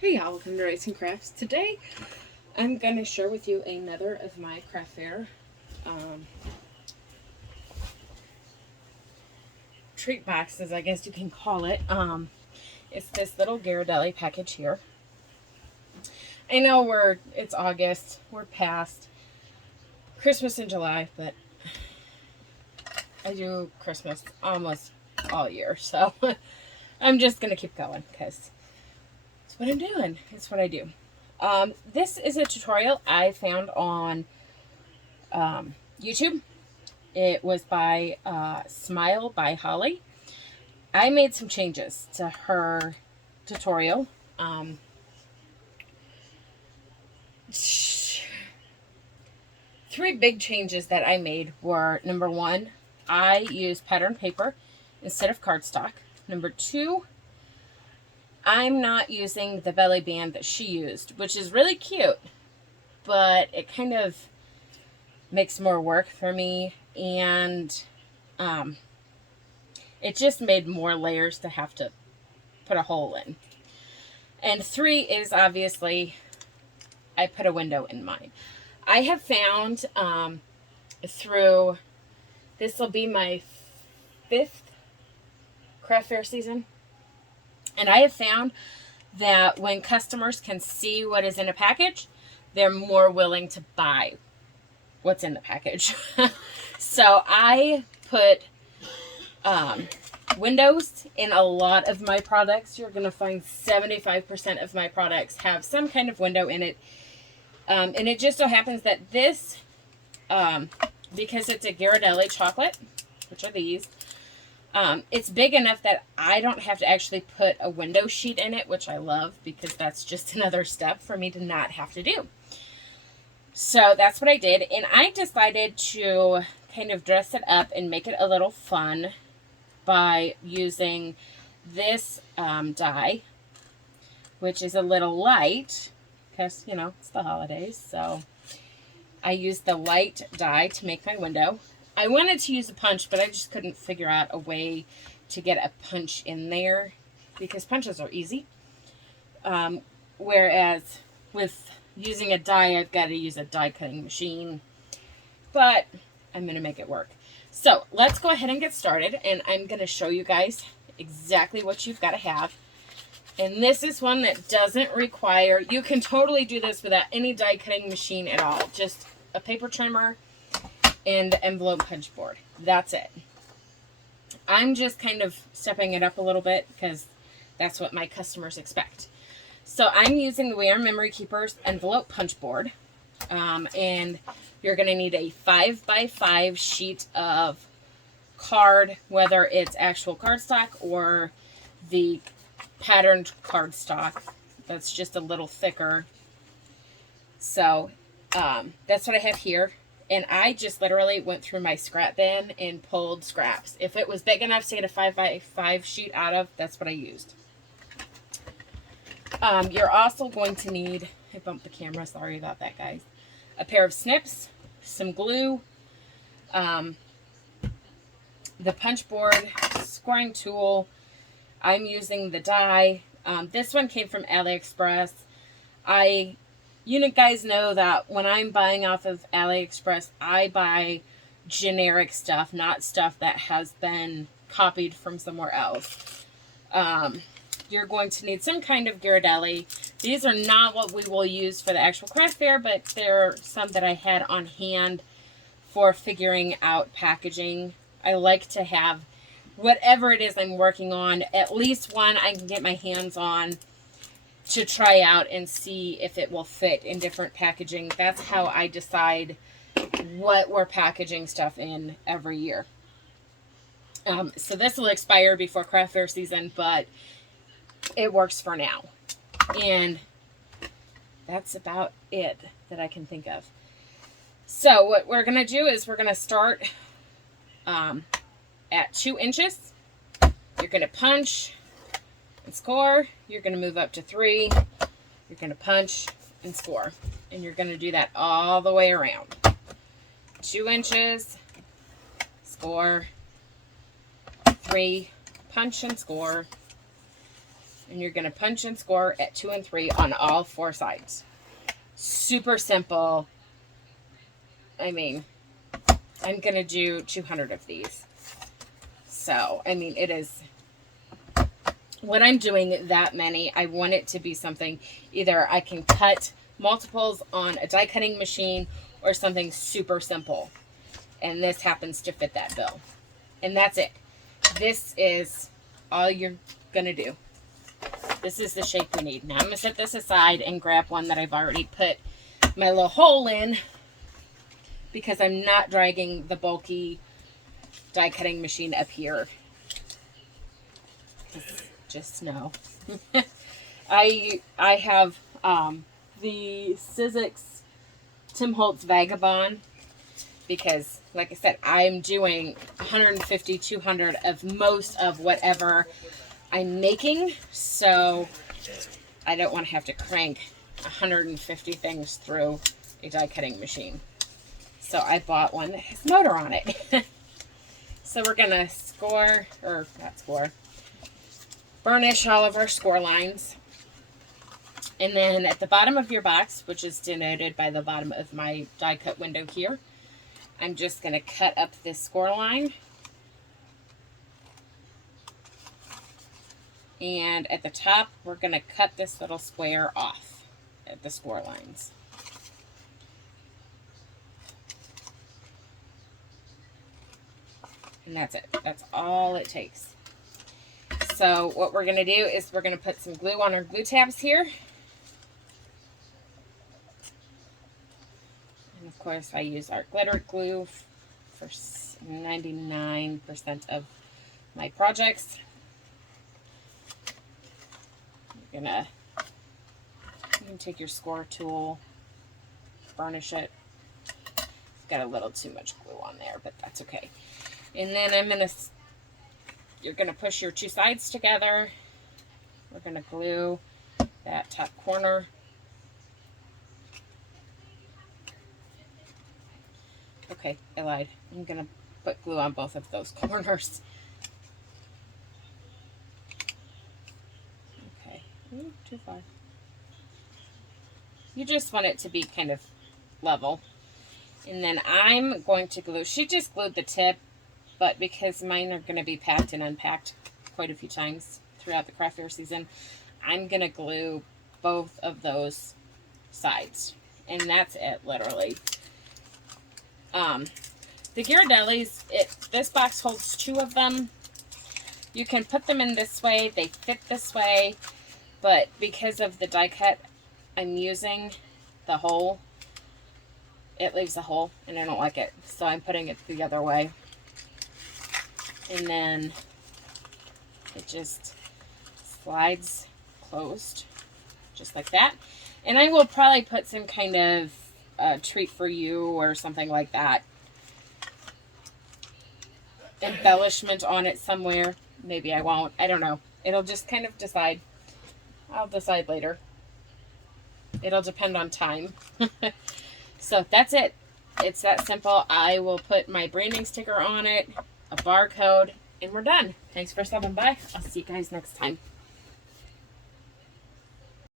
Hey y'all, welcome to Racing Crafts. Today I'm going to share with you another of my craft fair treat boxes, I guess you can call it. It's this little Ghiradelli package here. I know it's August, we're past Christmas in July, but I do Christmas almost all year, so I'm just going to keep going because it's what I'm doing. It's what I do. This is a tutorial I found on YouTube. It was by Smile by Holly. I made some changes to her tutorial. Three big changes that I made were, number one, I used pattern paper instead of cardstock. Number two, I'm not using the belly band that she used, which is really cute, but it kind of makes more work for me, and it just made more layers to have to put a hole in. And three is obviously I put a window in mine. I have found through, this will be my 5th craft fair season, and I have found that when customers can see what is in a package, they're more willing to buy what's in the package. So I put windows in a lot of my products. You're going to find 75% of my products have some kind of window in it. And it just so happens that this, because it's a Ghiradelli chocolate, which are these, it's big enough that I don't have to actually put a window sheet in it, which I love because that's just another step for me to not have to do. So that's what I did, and I decided to kind of dress it up and make it a little fun by using this die, which is a little light because, you know, it's the holidays. So I used the light die to make my window. I wanted to use a punch, but I just couldn't figure out a way to get a punch in there because punches are easy. Whereas with using a die, I've got to use a die cutting machine, but I'm going to make it work. So let's go ahead and get started, and I'm going to show you guys exactly what you've got to have. And this is one that doesn't require, you can totally do this without any die cutting machine at all. Just a paper trimmer and envelope punch board. That's it. I'm just kind of stepping it up a little bit because that's what my customers expect. So I'm using the We Are Memory Keepers envelope punch board. And you're going to need a 5x5 sheet of card, whether it's actual cardstock or the patterned cardstock. That's just a little thicker. So that's what I have here. And I just literally went through my scrap bin and pulled scraps. If it was big enough to get a 5x5 sheet out of, that's what I used. You're also going to need, I bumped the camera, sorry about that, guys. A pair of snips, some glue, the punch board, scoring tool. I'm using the die. This one came from AliExpress. You guys know that when I'm buying off of AliExpress, I buy generic stuff, not stuff that has been copied from somewhere else. You're going to need some kind of Ghiradelli. These are not what we will use for the actual craft fair, but they're some that I had on hand for figuring out packaging. I like to have whatever it is I'm working on, at least one I can get my hands on to try out and see if it will fit in different packaging. That's how I decide what we're packaging stuff in every year. So this will expire before craft fair season, but it works for now. And that's about it that I can think of. So what we're going to do is we're going to start at 2 inches. You're going to punch and score. You're going to move up to 3. You're going to punch and score. And you're going to do that all the way around. 2 inches, score, 3, punch and score, And you're going to punch and score at 2 and 3 on all 4 sides. Super simple. I mean, I'm going to do 200 of these. So, I mean, it is, when I'm doing that many, I want it to be something, either I can cut multiples on a die cutting machine or something super simple. And this happens to fit that bill. And that's it. This is all you're going to do. This is the shape we need. Now I'm going to set this aside and grab one that I've already put my little hole in, because I'm not dragging the bulky die cutting machine up here. Just no. I have the Sizzix Tim Holtz Vagabond, because like I said, I'm doing 150, 200 of most of whatever I'm making, so I don't want to have to crank 150 things through a die cutting machine. So I bought one that has motor on it. So we're going to burnish all of our score lines. And then at the bottom of your box, which is denoted by the bottom of my die cut window here, I'm just going to cut up this score line. And at the top, we're going to cut this little square off at the score lines. And that's it. That's all it takes. So what we're going to do is we're going to put some glue on our glue tabs here. And of course, I use our glitter glue for 99% of my projects. You can take your score tool, burnish it. Got a little too much glue on there, but that's okay. And then you're gonna push your 2 sides together. We're gonna glue that top corner. Okay, I lied. I'm gonna put glue on both of those corners. Ooh, too far. You just want it to be kind of level. And then I'm going to glue, she just glued the tip, but because mine are going to be packed and unpacked quite a few times throughout the craft fair season, I'm going to glue both of those sides. And that's it, literally. The Ghiradellis, this box holds 2 of them. You can put them in this way, they fit this way. But because of the die cut I'm using, the hole, it leaves a hole, and I don't like it. So I'm putting it the other way. And then it just slides closed, just like that. And I will probably put some kind of treat for you or something like that. Embellishment on it somewhere. Maybe I won't. I don't know. It'll just kind of decide. I'll decide later. It'll depend on time. So that's it. It's that simple. I will put my branding sticker on it, a barcode, and we're done. Thanks for stopping by. I'll see you guys next time.